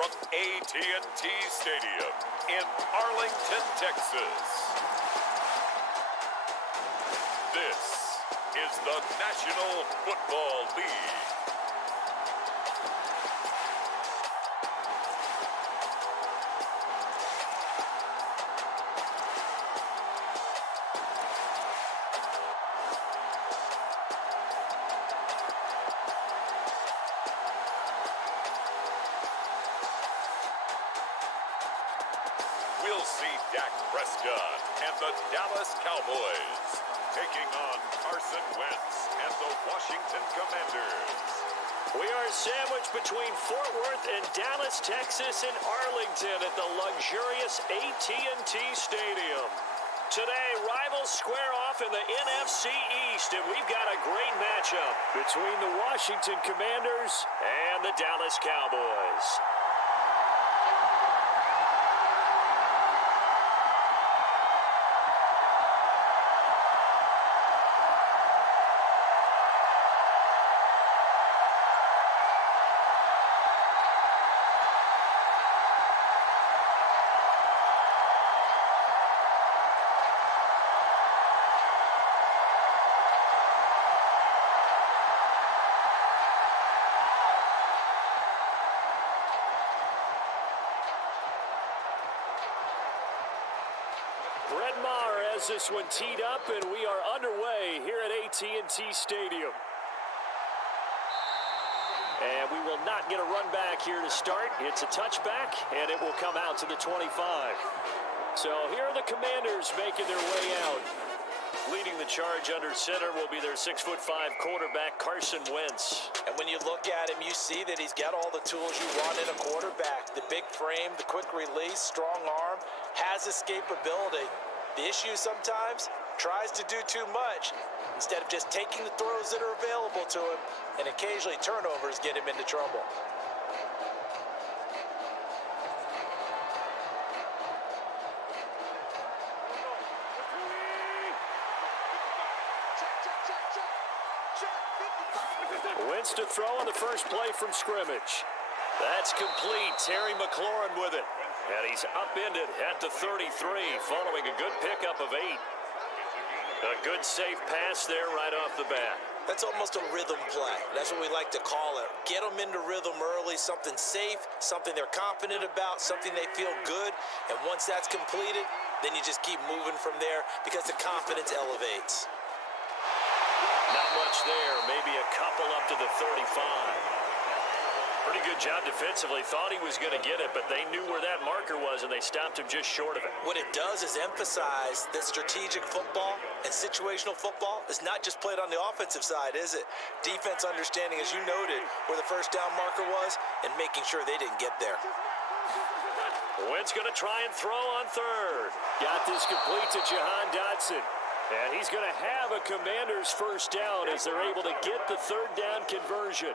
from AT&T Stadium in Arlington, Texas. This is the National Football League. We'll see Dak Prescott and the Dallas Cowboys taking on Carson Wentz and the Washington Commanders. We are sandwiched between Fort Worth and Dallas, Texas, and Arlington at the luxurious AT&T Stadium. Today, rivals square off in the NFC East, and we've got a great matchup between the Washington Commanders and the Dallas Cowboys. Brett Maher has this one teed up, and we are underway here at AT&T Stadium. And we will not get a run back here to start. It's a touchback, and it will come out to the 25. So here are the Commanders making their way out. Leading the charge under center will be their 6'5" quarterback, Carson Wentz. And when you look at him, you see that he's got all the tools you want in a quarterback. The big frame, the quick release, strong arm, has escapability. The issue sometimes, tries to do too much instead of just taking the throws that are available to him, and occasionally turnovers get him into trouble. Wentz to throw on the first play from scrimmage. That's complete. Terry McLaurin with it. And he's upended at the 33 following a good pickup of 8. A good safe pass there right off the bat. That's almost a rhythm play. That's what we like to call it. Get them into rhythm early, something safe, something they're confident about, something they feel good. And once that's completed, then you just keep moving from there because the confidence elevates. Not much there, maybe a couple up to the 35. Pretty good job defensively. Thought he was going to get it, but they knew where that marker was, and they stopped him just short of it. What it does is emphasize that strategic football and situational football is not just played on the offensive side, is it? Defense understanding, as you noted, where the first down marker was and making sure they didn't get there. Wentz going to try and throw on third. Got this complete to Jahan Dotson. And he's going to have a Commander's first down as they're able to get the third down conversion.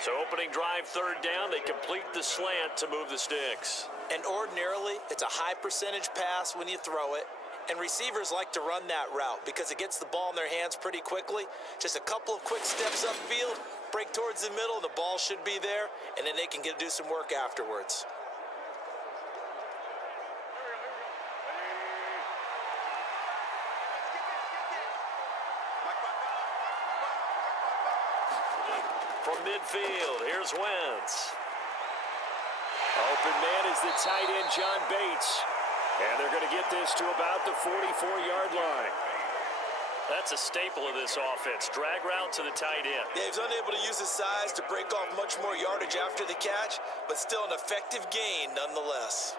So opening drive, third down, they complete the slant to move the sticks. And ordinarily, it's a high percentage pass when you throw it. And receivers like to run that route because it gets the ball in their hands pretty quickly. Just a couple of quick steps upfield, break towards the middle, the ball should be there, and then they can do some work afterwards. From midfield, here's Wentz. Open man is the tight end, John Bates. And they're going to get this to about the 44-yard line. That's a staple of this offense. Drag route to the tight end. Yeah, he's unable to use his size to break off much more yardage after the catch, but still an effective gain nonetheless.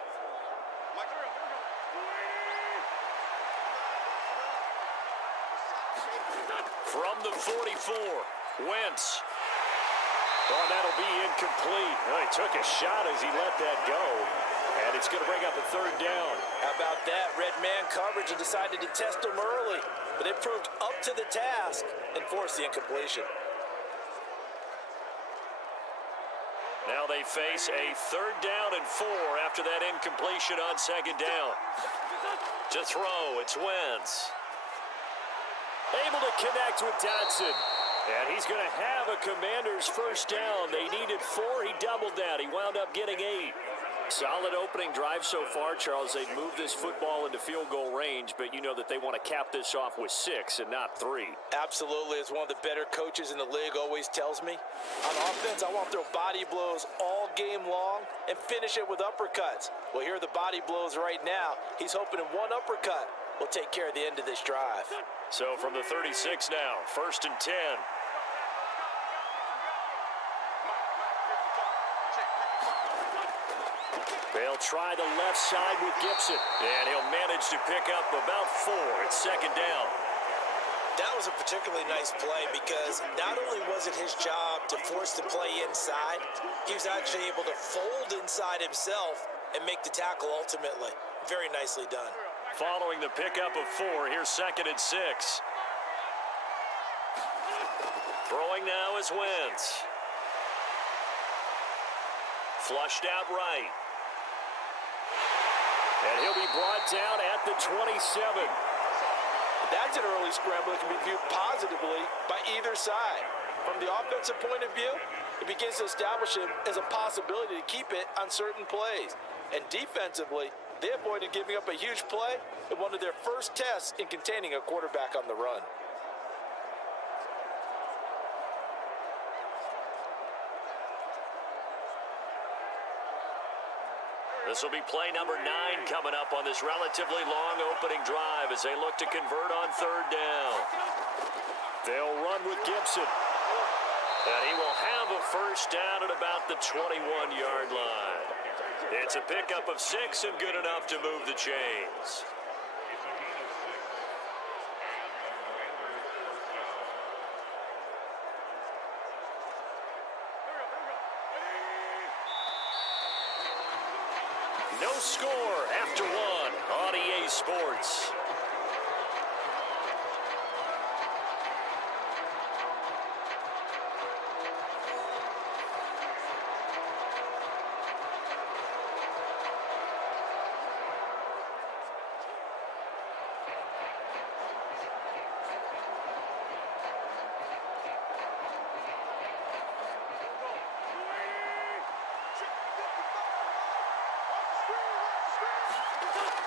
From the 44, Wentz. Oh, that'll be incomplete. Well, he took a shot as he let that go. And it's going to bring up a third down. How about that? Red man coverage and decided to test him early. But it proved up to the task and forced the incompletion. Now they face a third down and 4 after that incompletion on second down. To throw, it's Wentz. Able to connect with Dotson. And he's going to have a Commanders first down. They needed 4. He doubled that. He wound up getting 8. Solid opening drive so far, Charles. They've moved this football into field goal range, but you know that they want to cap this off with 6 and not 3. Absolutely. As one of the better coaches in the league always tells me, on offense, I want to throw body blows all game long and finish it with uppercuts. Well, here are the body blows right now. He's hoping in one uppercut will take care of the end of this drive. So from the 36 now, 1st and 10. They'll try the left side with Gibson, and he'll manage to pick up about 4. It's 2nd down. That was a particularly nice play because not only was it his job to force the play inside, he was actually able to fold inside himself and make the tackle ultimately. Very nicely done. Following the pickup of 4, here's 2nd and 6. Throwing now is Wentz. Flushed out right. And he'll be brought down at the 27. That's an early scramble that can be viewed positively by either side. From the offensive point of view, it begins to establish him as a possibility to keep it on certain plays. And defensively, they avoided giving up a huge play in one of their first tests in containing a quarterback on the run. This will be play number 9 coming up on this relatively long opening drive as they look to convert on 3rd down. They'll run with Gibson. And he will have a first down at about the 21-yard line. It's a pickup of 6 and good enough to move the chains. No score after 1 on EA Sports.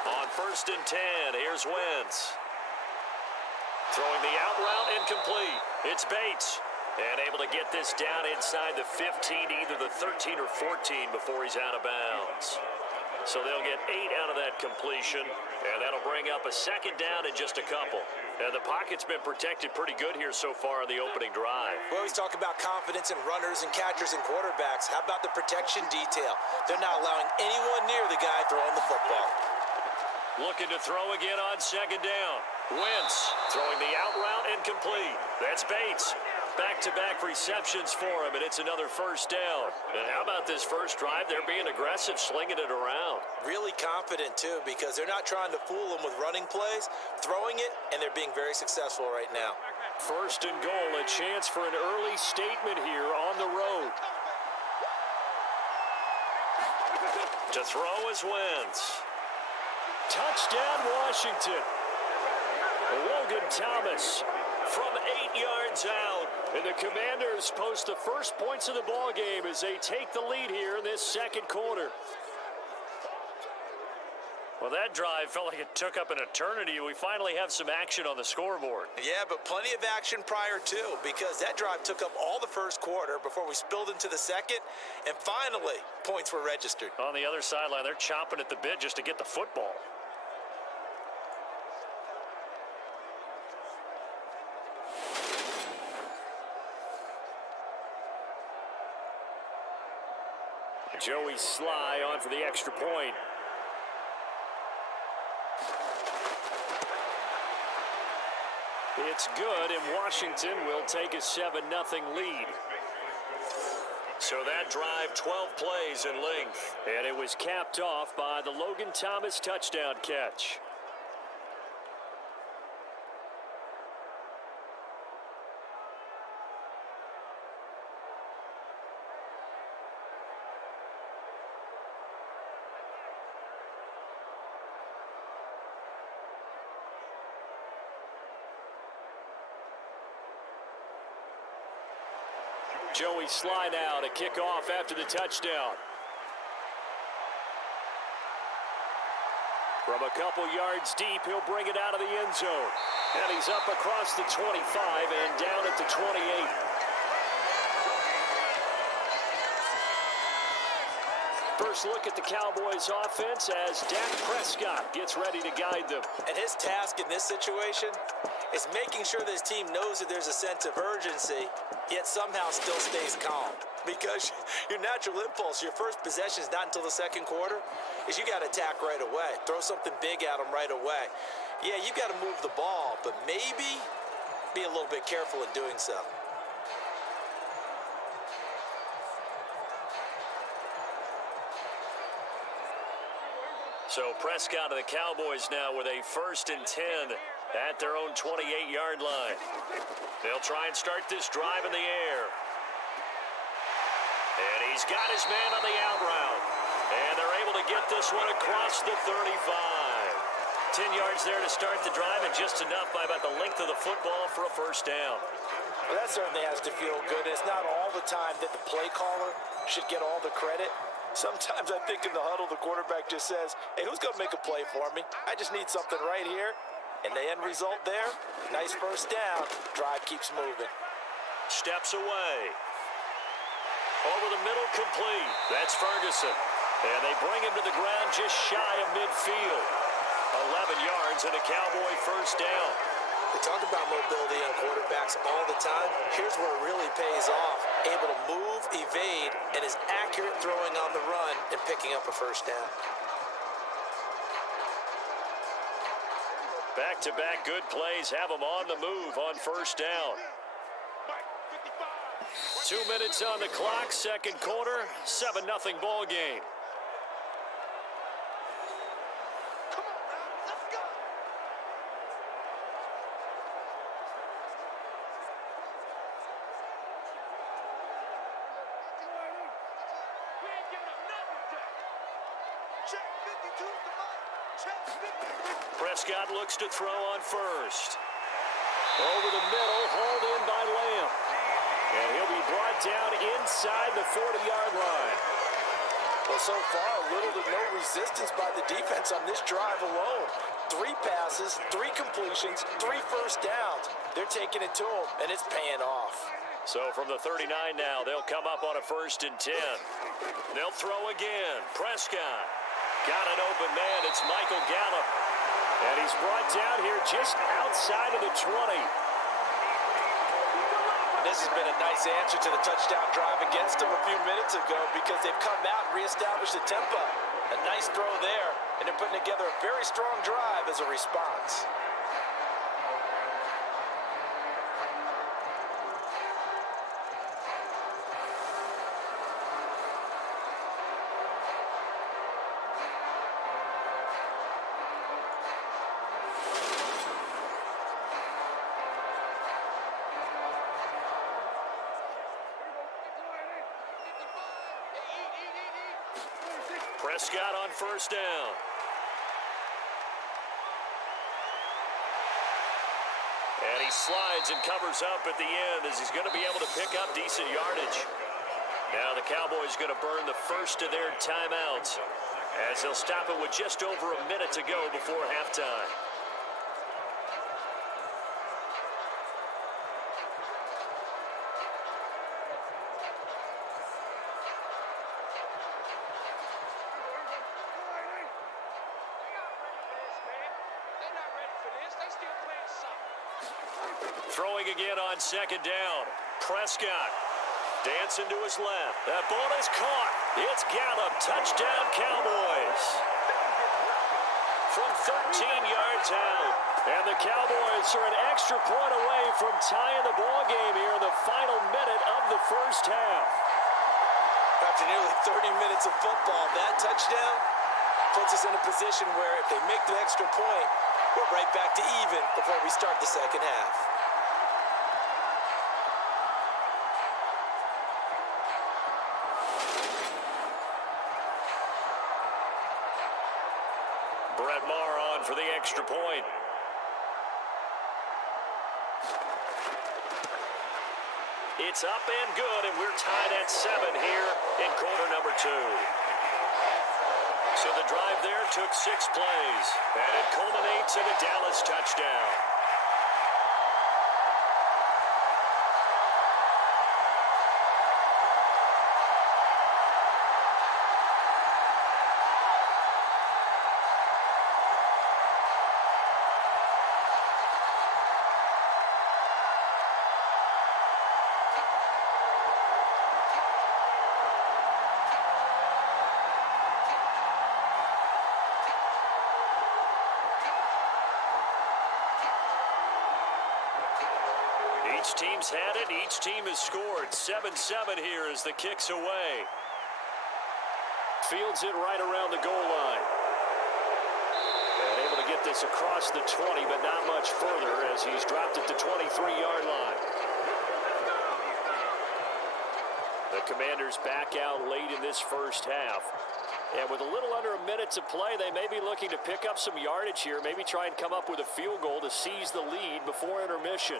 On 1st and 10, here's Wentz. Throwing the out route incomplete. It's Bates. And able to get this down inside the 15, either the 13 or 14 before he's out of bounds. So they'll get 8 out of that completion, and that'll bring up a 2nd down in just a couple. And the pocket's been protected pretty good here so far in the opening drive. We always talk about confidence in runners and catchers and quarterbacks. How about the protection detail? They're not allowing anyone near the guy throwing the football. Looking to throw again on 2nd down. Wentz throwing the out route incomplete. That's Bates. Back-to-back receptions for him, and it's another first down. And how about this first drive? They're being aggressive, slinging it around. Really confident, too, because they're not trying to fool them with running plays, throwing it, and they're being very successful right now. 1st and goal, a chance for an early statement here on the road. To throw is Wentz. Touchdown, Washington. Logan Thomas from 8 yards out. And the Commanders post the first points of the ball game as they take the lead here in this 2nd quarter. Well, that drive felt like it took up an eternity. We finally have some action on the scoreboard. Yeah, but plenty of action prior to, because that drive took up all the first quarter before we spilled into the 2nd, and finally, points were registered. On the other sideline, they're chomping at the bit just to get the football. Joey Sly on for the extra point. It's good, and Washington will take a 7-0 lead. So that drive, 12 plays in length. And it was capped off by the Logan Thomas touchdown catch. Joey Sly now to kick off after the touchdown. From a couple yards deep, he'll bring it out of the end zone. And he's up across the 25 and down at the 28. First look at the Cowboys offense as Dak Prescott gets ready to guide them. And his task in this situation is making sure that his team knows that there's a sense of urgency, yet somehow still stays calm. Because your natural impulse, your first possession is not until the second quarter, is you got to attack right away. Throw something big at them right away. Yeah, you got to move the ball, but maybe be a little bit careful in doing so. So Prescott of the Cowboys now with a 1st and 10 at their own 28-yard line. They'll try and start this drive in the air. And he's got his man on the out route. And they're able to get this one across the 35. 10 yards there to start the drive, and just enough by about the length of the football for a first down. Well, that certainly has to feel good. It's not all the time that the play caller should get all the credit. Sometimes I think in the huddle, the quarterback just says, hey, who's going to make a play for me? I just need something right here. And the end result there, nice first down. Drive keeps moving. Steps away. Over the middle, complete. That's Ferguson. And they bring him to the ground just shy of midfield. 11 yards and a Cowboy first down. We talk about mobility on quarterbacks all the time. Here's where it really pays off. Able to move, evade, and is accurate throwing on the run and picking up a first down. Back-to-back good plays have them on the move on first down. 2 minutes on the clock, second quarter, 7-0 ball game. Prescott looks to throw on first. Over the middle, hauled in by Lamb. And he'll be brought down inside the 40-yard line. Well, so far, little to no resistance by the defense on this drive alone. 3 passes, 3 completions, 3 first downs. They're taking it to him, and it's paying off. So from the 39 now, they'll come up on a 1st and 10. They'll throw again. Prescott got an open man. It's Michael Gallup. And he's brought down here just outside of the 20. This has been a nice answer to the touchdown drive against them a few minutes ago because they've come out and reestablished the tempo. A nice throw there, and they're putting together a very strong drive as a response. Prescott on first down. And he slides and covers up at the end as he's going to be able to pick up decent yardage. Now the Cowboys going to burn the first of their timeouts as they'll stop it with just over a minute to go before halftime. Throwing again on second down. Prescott dancing to his left. That ball is caught. It's Gallup. Touchdown, Cowboys. From 13 yards out. And the Cowboys are an extra point away from tying the ball game here in the final minute of the first half. After nearly 30 minutes of football, that touchdown puts us in a position where if they make the extra point, we're right back to even before we start the second half. Brett Maher on for the extra point. It's up and good, and we're tied at 7 here in quarter number 2. So the drive there took 6 plays, and it culminates in a Dallas touchdown. Each team's had it. Each team has scored. 7-7 here as the kick's away. Fields it right around the goal line. And able to get this across the 20, but not much further as he's dropped at the 23-yard line. The Commanders back out late in this first half. And with a little under a minute to play, they may be looking to pick up some yardage here, maybe try and come up with a field goal to seize the lead before intermission.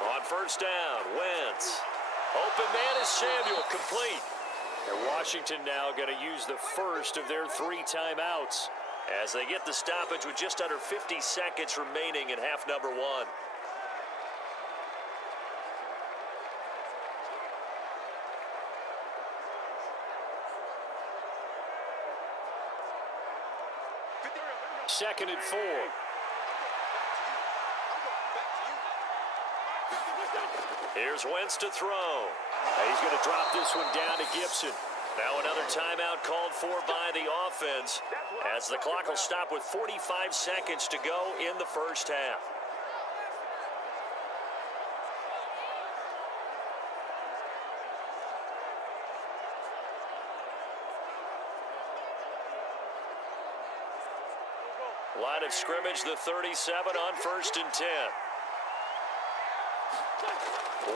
On first down, Wentz. Open man is Samuel, complete. And Washington now going to use the first of their 3 timeouts as they get the stoppage with just under 50 seconds remaining in half number 1. Second and 4. Here's Wentz to throw. He's going to drop this one down to Gibson. Now another timeout called for by the offense as the clock will stop with 45 seconds to go in the first half. Line of scrimmage, the 37 on first and 10.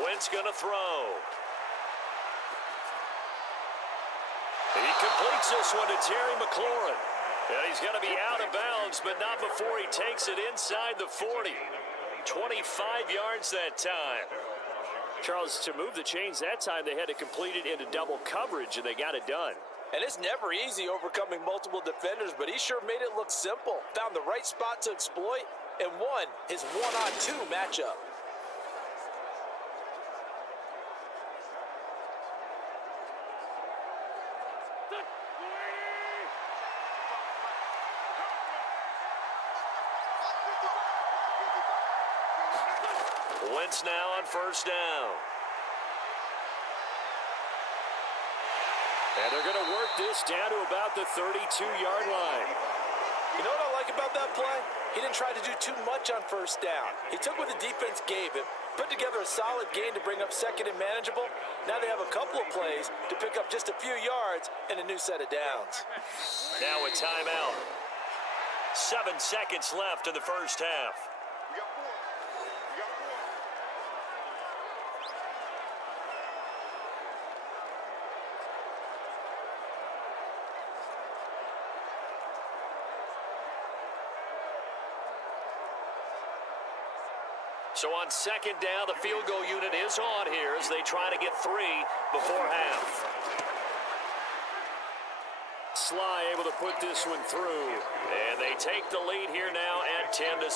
Wentz going to throw. He completes this one to Terry McLaurin. And he's going to be out of bounds, but not before he takes it inside the 40. 25 yards that time. Charles, to move the chains that time, they had to complete it into double coverage, and they got it done. And it's never easy overcoming multiple defenders, but he sure made it look simple. Found the right spot to exploit and won his 1-on-2 matchup. Wentz now on first down. And they're going to work this down to about the 32-yard line. You know what I like about that play? He didn't try to do too much on first down. He took what the defense gave him, put together a solid gain to bring up second and manageable. Now they have a couple of plays to pick up just a few yards and a new set of downs. Now a timeout. 7 seconds left in the first half. So on second down, the field goal unit is on here as they try to get 3 before half. Sly able to put this one through. And they take the lead here now at 10-7.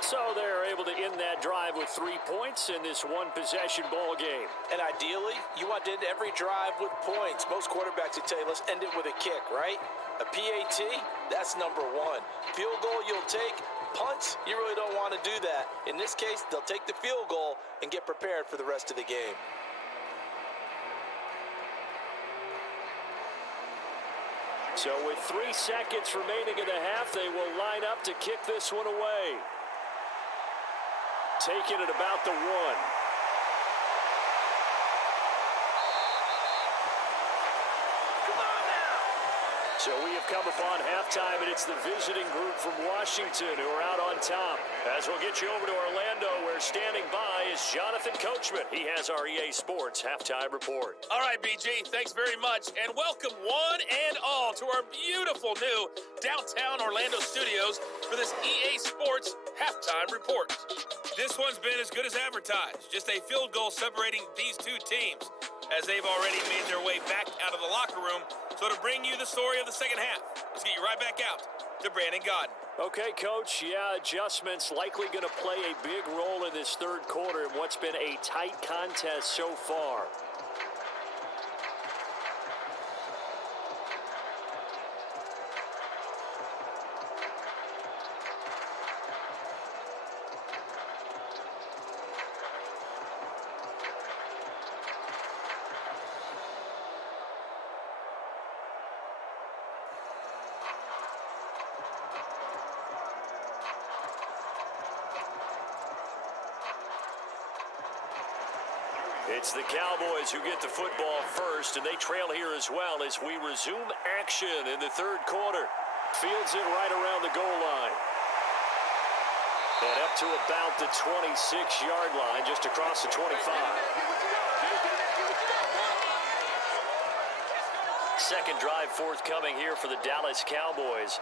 So they're able to end that drive with 3 points in this one-possession ball game. And ideally, you want to end every drive with points. Most quarterbacks would tell you, let's end it with a kick, right? A PAT, that's number 1. Field goal you'll take. Punts, you really don't want to do that. In this case, they'll take the field goal and get prepared for the rest of the game. So with 3 seconds remaining in the half, they will line up to kick this one away. Taking it about the 1. So we have come upon halftime, and it's the visiting group from Washington who are out on top. As we'll get you over to Orlando, where standing by is Jonathan Coachman. He has our EA Sports halftime report. All right, BG, thanks very much, and welcome one and all to our beautiful new downtown Orlando studios for this EA Sports halftime report. This one's been as good as advertised. Just a field goal separating these two teams, as they've already made their way back out of the locker room. So to bring you the story of the second half, let's get you right back out to Brandon Godden. Okay, Coach, adjustments likely going to play a big role in this third quarter in what's been a tight contest so far. It's the Cowboys who get the football first, and they trail here as well as we resume action in the third quarter. Fields it right around the goal line. And up to about the 26-yard line, just across the 25. Second drive forthcoming here for the Dallas Cowboys.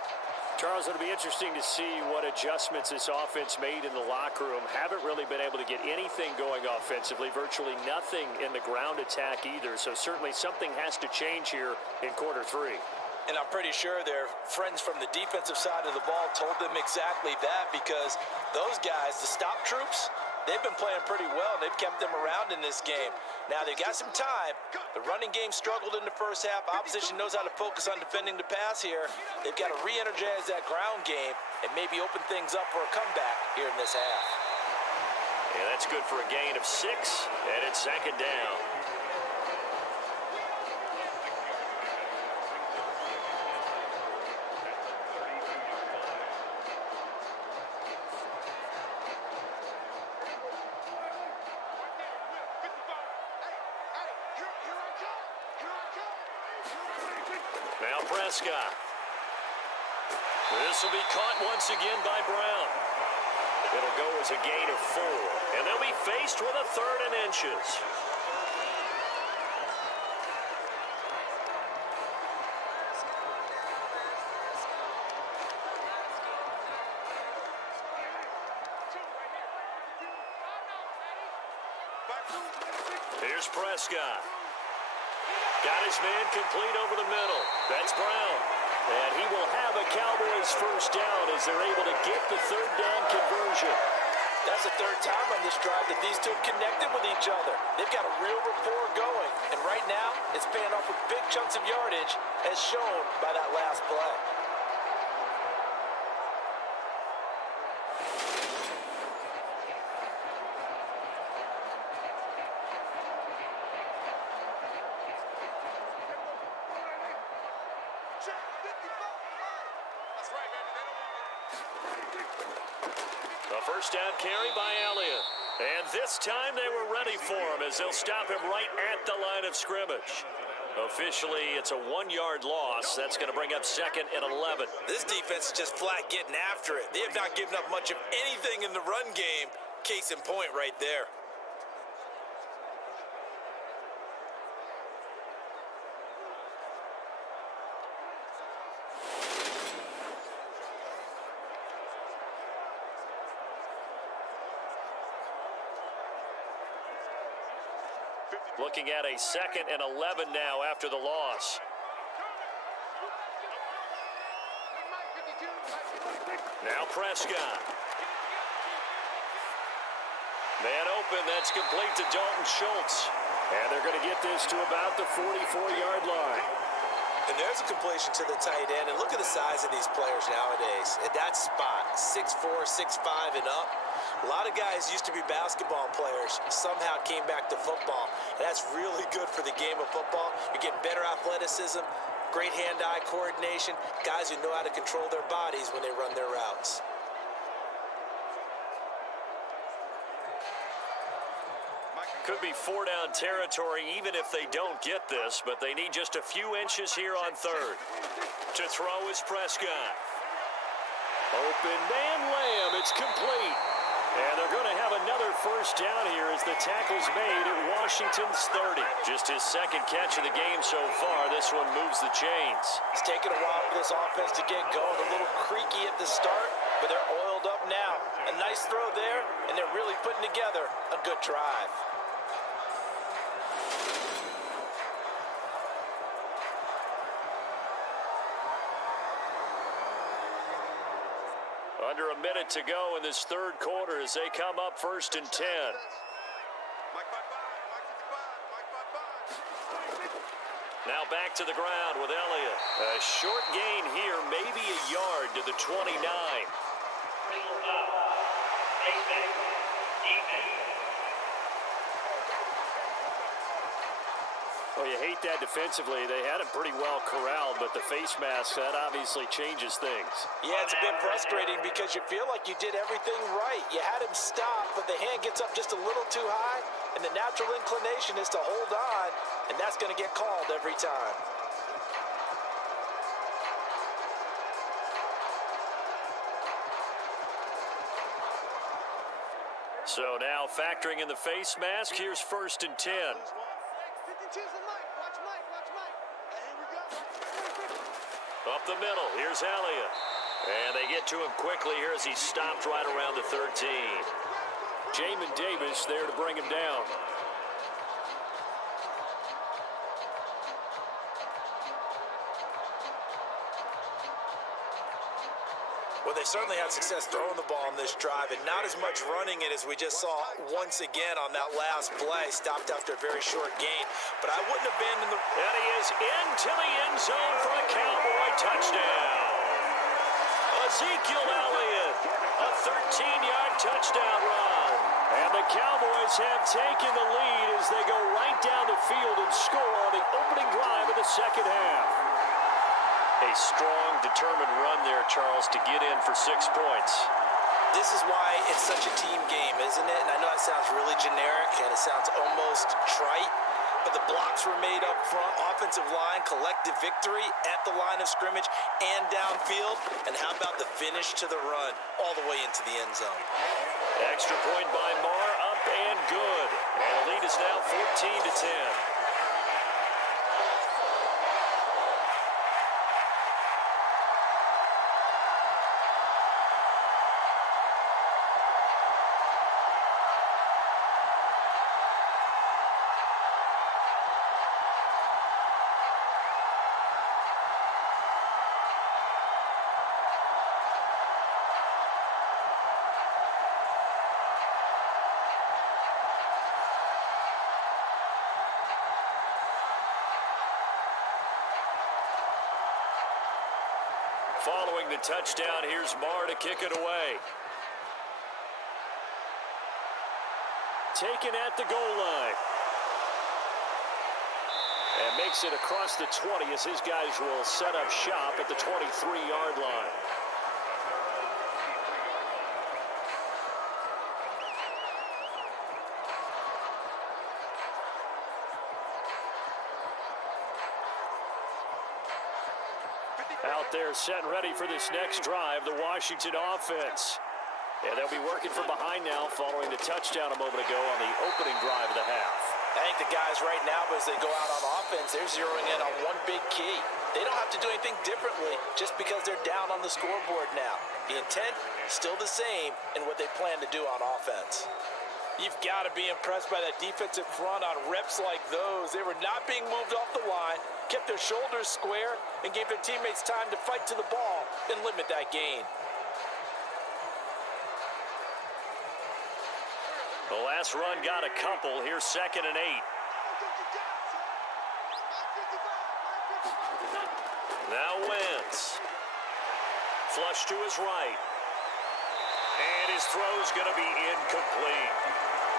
Charles, it'll be interesting to see what adjustments this offense made in the locker room. Haven't really been able to get anything going offensively, virtually nothing in the ground attack either. So certainly something has to change here in quarter three. And I'm pretty sure their friends from the defensive side of the ball told them exactly that, because those guys, the stop troops, they've been playing pretty well. They've kept them around in this game. Now, they've got some time. The running game struggled in the first half. Opposition knows how to focus on defending the pass here. They've got to re-energize that ground game and maybe open things up for a comeback here in this half. Yeah, that's good for a gain of 6, and it's second down. Now Prescott. This will be caught once again by Brown. It'll go as a gain of 4. And they'll be faced with a 3rd and inches. Here's Prescott. Got his man complete over the middle. That's Brown. And he will have a Cowboys first down as they're able to get the 3rd down conversion. That's the 3rd time on this drive that these two have connected with each other. They've got a real rapport going. And right now, it's paying off with big chunks of yardage, as shown by that last play. A first down carry by Elliott. And this time they were ready for him as they'll stop him right at the line of scrimmage. Officially, it's a 1-yard loss. That's going to bring up 2nd and 11. This defense is just flat getting after it. They have not given up much of anything in the run game. Case in point right there. Looking at a 2nd and 11 now after the loss. Now Prescott. Man open, that's complete to Dalton Schultz. And they're going to get this to about the 44-yard line. And there's a completion to the tight end. And look at the size of these players nowadays. At that spot, 6'4", 6'5", and up. A lot of guys used to be basketball players, somehow came back to football. And that's really good for the game of football. You're getting better athleticism, great hand-eye coordination, guys who know how to control their bodies when they run their routes. Could be 4-down territory even if they don't get this, but they need just a few inches here on third. To throw is Prescott. Open man, Lamb. It's complete. And they're going to have another first down here as the tackle's made at Washington's 30. Just his second catch of the game so far. This one moves the chains. It's taken a while for this offense to get going. A little creaky at the start, but they're oiled up now. A nice throw there, and they're really putting together a good drive. Under a minute to go in this third quarter as they come up first and 10. Now back to the ground with Elliott. A short gain here, maybe a yard to the 29. Well, you hate that defensively. They had him pretty well corralled, but the face mask, that obviously changes things. Yeah, it's a bit frustrating because you feel like you did everything right. You had him stop, but the hand gets up just a little too high, and the natural inclination is to hold on, and that's going to get called every time. So now factoring in the face mask, here's first and 10. Up the middle, here's Elliott. And they get to him quickly here as he's stopped right around the 13. Jamin Davis there to bring him down. Well, they certainly had success throwing the ball on this drive, and not as much running it as we just saw once again on that last play. Stopped after a very short gain, but I wouldn't abandon the... And he is into the end zone for a Cowboy touchdown. Ezekiel Elliott, a 13-yard touchdown run. And the Cowboys have taken the lead as they go right down the field and score on the opening drive of the second half. A strong, determined run there, Charles, to get in for 6 points. This is why it's such a team game, isn't it? And I know that sounds really generic and it sounds almost trite, but the blocks were made up front, offensive line, collective victory at the line of scrimmage and downfield. And how about the finish to the run all the way into the end zone? Extra point by Marr, up and good. And the lead is now 14-10. Following the touchdown, here's Marr to kick it away. Taken at the goal line. And makes it across the 20 as his guys will set up shop at the 23-yard line. Out there set and ready for this next drive, the Washington offense. And they'll be working from behind now following the touchdown a moment ago on the opening drive of the half. I think the guys right now, as they go out on offense, they're zeroing in on one big key. They don't have to do anything differently just because they're down on the scoreboard now. The intent is still the same in what they plan to do on offense. You've got to be impressed by that defensive front on reps like those. They were not being moved off the line, kept their shoulders square, and gave their teammates time to fight to the ball and limit that gain. The last run got a couple. Here's 2nd and 8. Now Wentz. Flush to his right. And his throw's going to be incomplete.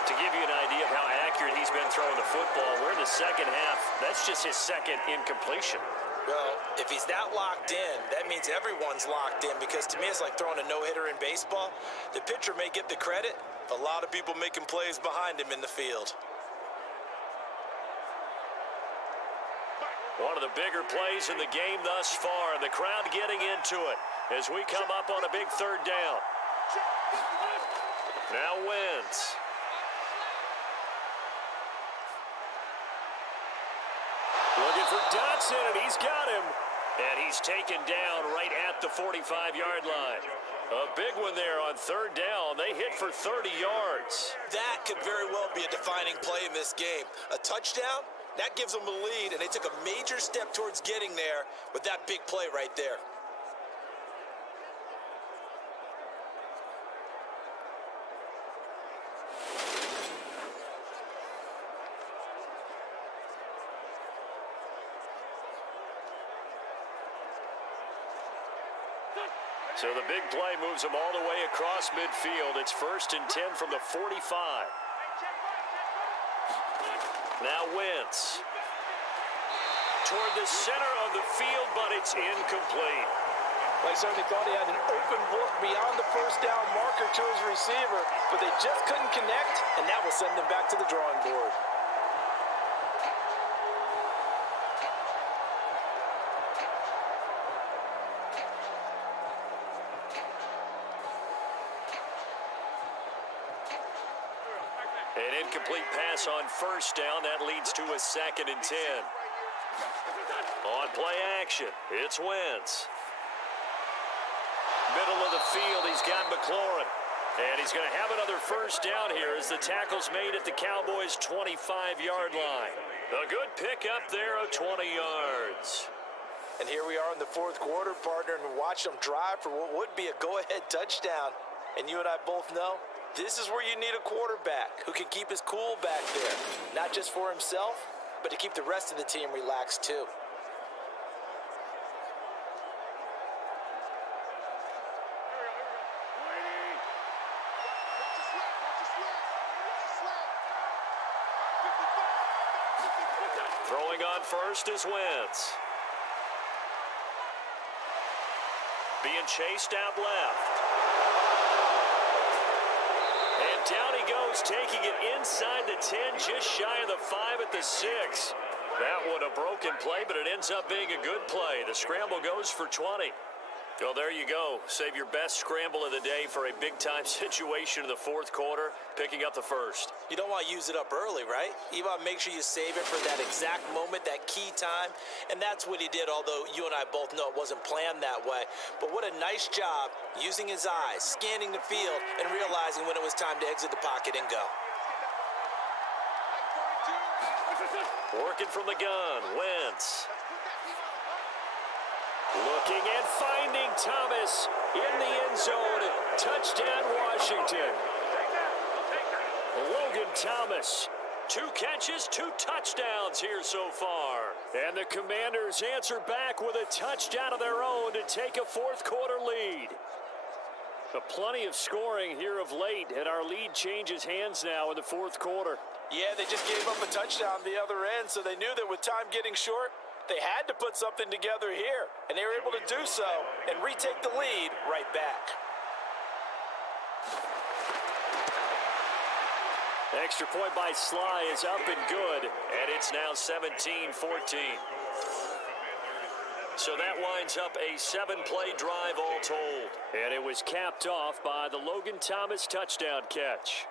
To give you an idea of how accurate he's been throwing the football, we're in the second half. That's just his second incompletion. Well, if he's that locked in, that means everyone's locked in, because to me it's like throwing a no-hitter in baseball. The pitcher may get the credit, a lot of people making plays behind him in the field. One of the bigger plays in the game thus far, and the crowd getting into it as we come up on a big third down. Now Wentz. Looking for Dotson, and he's got him. And he's taken down right at the 45-yard line. A big one there on third down. They hit for 30 yards. That could very well be a defining play in this game. A touchdown, that gives them a lead, and they took a major step towards getting there with that big play right there. So the big play moves them all the way across midfield. It's 1st and 10 from the 45. Now Wentz. Toward the center of the field, but it's incomplete. I certainly thought he had an open look beyond the first down marker to his receiver, but they just couldn't connect, and that will send them back to the drawing board. An incomplete pass on first down. That leads to a 2nd and 10. On play action, it's Wentz. Middle of the field, he's got McLaurin. And he's going to have another first down here as the tackle's made at the Cowboys' 25-yard line. A good pickup there of 20 yards. And here we are in the fourth quarter, partner, and watch them drive for what would be a go-ahead touchdown. And you and I both know, this is where you need a quarterback who can keep his cool back there. Not just for himself, but to keep the rest of the team relaxed too. Throwing on first is Wentz. Being chased out left. And down he goes, taking it inside the 10, just shy of the 5 at the 6. That one a broken play, but it ends up being a good play. The scramble goes for 20. Well, there you go. Save your best scramble of the day for a big-time situation in the fourth quarter, picking up the first. You don't want to use it up early, right? You want to make sure you save it for that exact moment, that key time. And that's what he did, although you and I both know it wasn't planned that way. But what a nice job using his eyes, scanning the field, and realizing when it was time to exit the pocket and go. Working from the gun, Wentz. Looking and finding Thomas in the end zone. Touchdown, Washington. Logan Thomas. 2 catches, 2 touchdowns here so far. And the Commanders answer back with a touchdown of their own to take a fourth quarter lead. Plenty of scoring here of late, and our lead changes hands now in the fourth quarter. Yeah, they just gave up a touchdown the other end, so they knew that with time getting short, they had to put something together here, and they were able to do so and retake the lead right back. Extra point by Sly is up and good, and it's now 17-14. So that winds up a 7-play drive all told, and it was capped off by the Logan Thomas touchdown catch.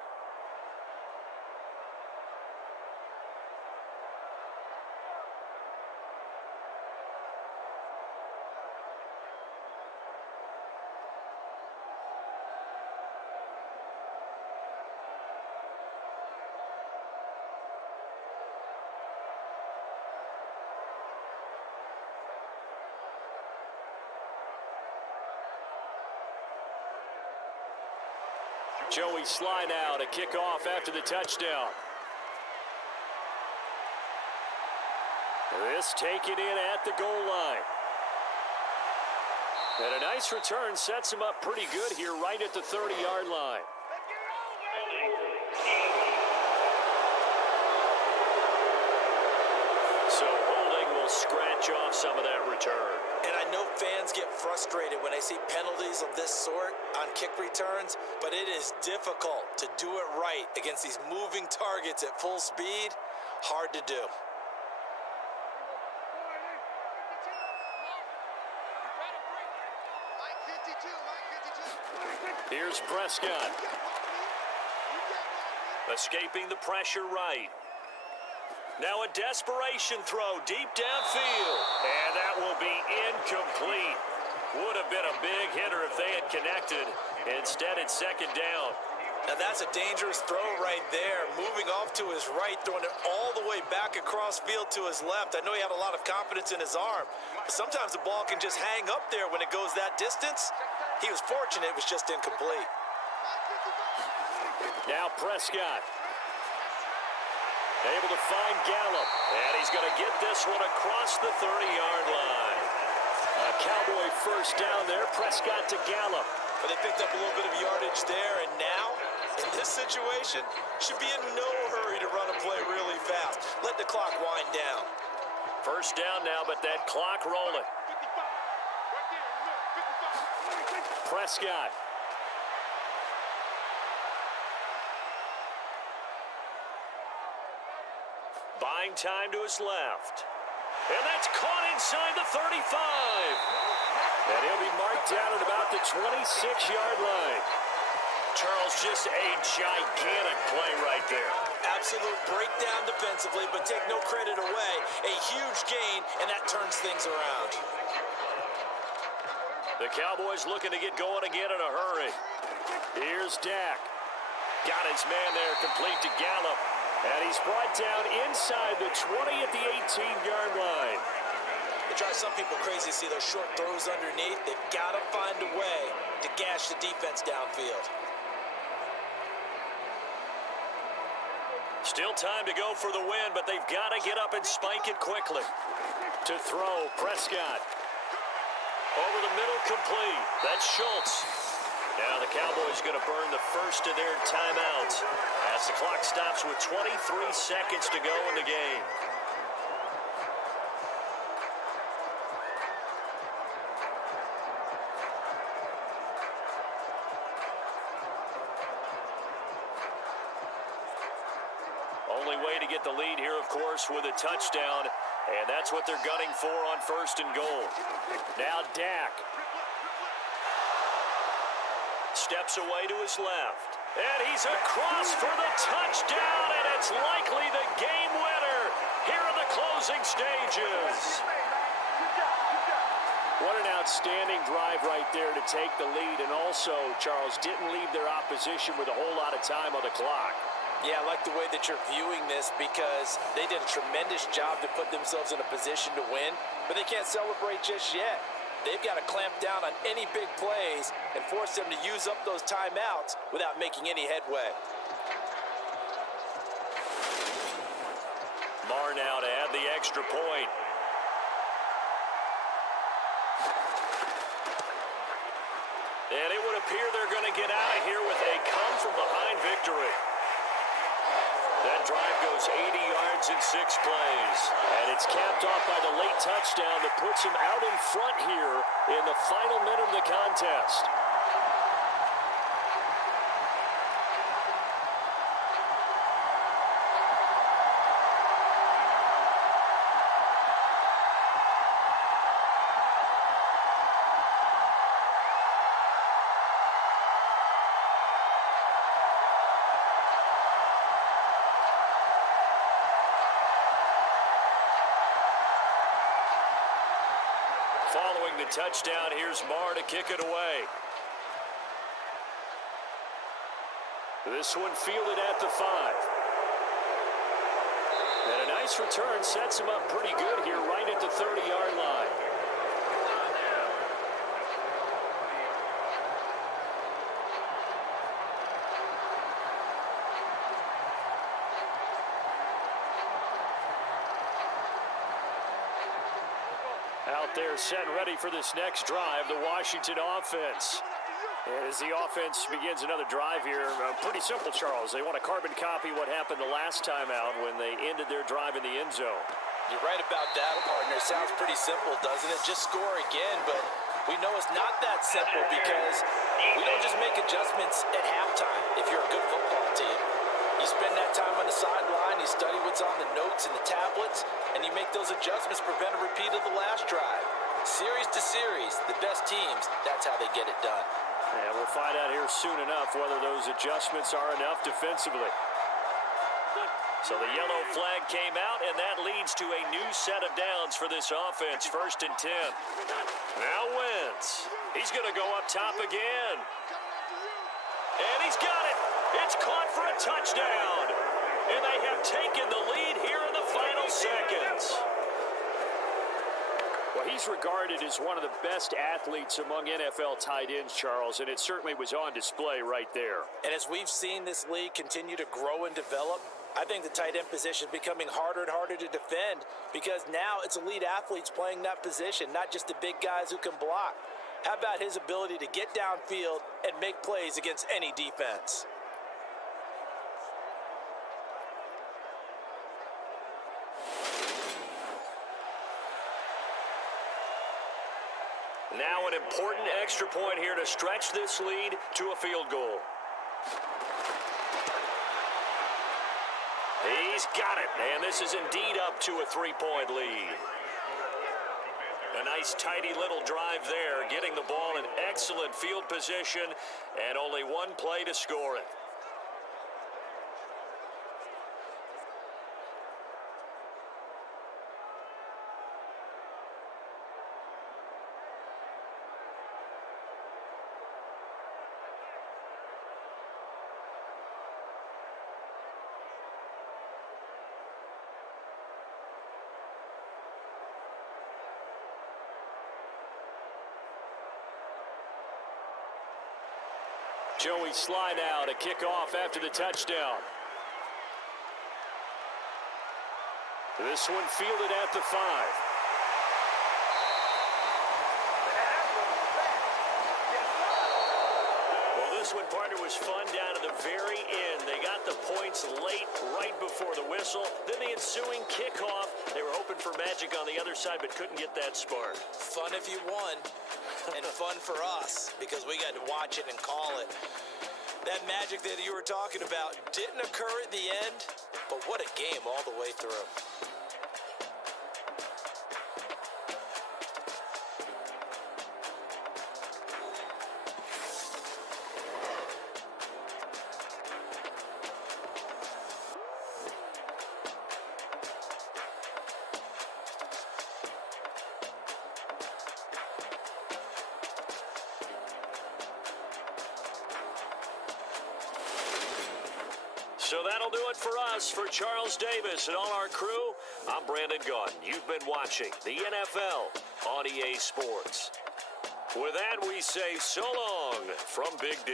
Joey Sly now to kick off after the touchdown. This taken in at the goal line. And a nice return sets him up pretty good here right at the 30-yard line. So holding will scratch off some of that return. And I know fans get frustrated when they see penalties of this sort on kick returns, but it is difficult to do it right against these moving targets at full speed. Hard to do. Here's Prescott. Escaping the pressure right. Now a desperation throw deep downfield. And that will be incomplete. Would have been a big hitter if they had connected. Instead, it's second down. Now that's a dangerous throw right there. Moving off to his right, throwing it all the way back across field to his left. I know he had a lot of confidence in his arm. But sometimes the ball can just hang up there when it goes that distance. He was fortunate it was just incomplete. Now Prescott. Able to find Gallup. And he's going to get this one across the 30-yard line. A Cowboy first down there. Prescott to Gallup. But they picked up a little bit of yardage there, and now, in this situation, should be in no hurry to run a play really fast. Let the clock wind down. First down now, but that clock rolling. Prescott. Buying time to his left. And that's caught inside the 35. And he'll be marked down at about the 26-yard line. Charles, just a gigantic play right there. Absolute breakdown defensively, but take no credit away. A huge gain, and that turns things around. The Cowboys looking to get going again in a hurry. Here's Dak. Got his man there, complete to Gallup. And he's brought down inside the 20 at the 18-yard line. It drives some people crazy to see those short throws underneath. They've got to find a way to gash the defense downfield. Still time to go for the win, but they've got to get up and spike it quickly. To throw, Prescott. Over the middle, complete. That's Schultz. Now the Cowboys going to burn the first of their timeouts as the clock stops with 23 seconds to go in the game. Only way to get the lead here, of course, with a touchdown, and that's what they're gunning for on first and goal. Now Dak. Steps away to his left. And he's across for the touchdown, and it's likely the game winner here in the closing stages. What an outstanding drive right there to take the lead, and also, Charles, didn't leave their opposition with a whole lot of time on the clock. Yeah, I like the way that you're viewing this because they did a tremendous job to put themselves in a position to win, but they can't celebrate just yet. They've got to clamp down on any big plays and force them to use up those timeouts without making any headway. Marr now to add the extra point. And it would appear they're going to get out of here with a come-from-behind victory. That drive goes 80 yards in 6 plays. And it's capped off by the late touchdown that puts him out in front here in the final minute of the contest. Following the touchdown, here's Marr to kick it away. This one fielded at the 5. And a nice return sets him up pretty good here right at the 30-yard line. Out there set and ready for this next drive, the Washington offense. And as the offense begins another drive here, pretty simple, Charles. They want to carbon copy what happened the last time out when they ended their drive in the end zone. You're right about that, partner. Sounds pretty simple, doesn't it? Just score again, but we know it's not that simple because we don't just make adjustments at halftime if you're a good football team. You spend that time on the sideline, you study what's on the notes and the tablets, and you make those adjustments, prevent a repeat of the last drive. Series to series, the best teams, that's how they get it done. And we'll find out here soon enough whether those adjustments are enough defensively. So the yellow flag came out, and that leads to a new set of downs for this offense. 1st and 10. Now Wentz. He's going to go up top again. And he's got it. It's caught for a touchdown. And they have taken the lead here in the final seconds. Well, he's regarded as one of the best athletes among NFL tight ends, Charles, and it certainly was on display right there. And as we've seen this league continue to grow and develop, I think the tight end position is becoming harder and harder to defend because now it's elite athletes playing that position, not just the big guys who can block. How about his ability to get downfield and make plays against any defense? Now an important extra point here to stretch this lead to a field goal. He's got it, and this is indeed up to a 3-point lead. A nice, tidy little drive there, getting the ball in excellent field position, and only one play to score it. Joey Sly now to kick off after the touchdown. This one fielded at the 5. Well, this one, partner, was fun down to the very end. They got the points late, right before the whistle. Then the ensuing kickoff. They were hoping for magic on the other side, but couldn't get that spark. Fun if you won. And fun for us because we got to watch it and call it. That magic that you were talking about didn't occur at the end, but what a game all the way through. So that'll do it for us. For Charles Davis and all our crew, I'm Brandon Gaudin. You've been watching the NFL on EA Sports. With that, we say so long from Big D.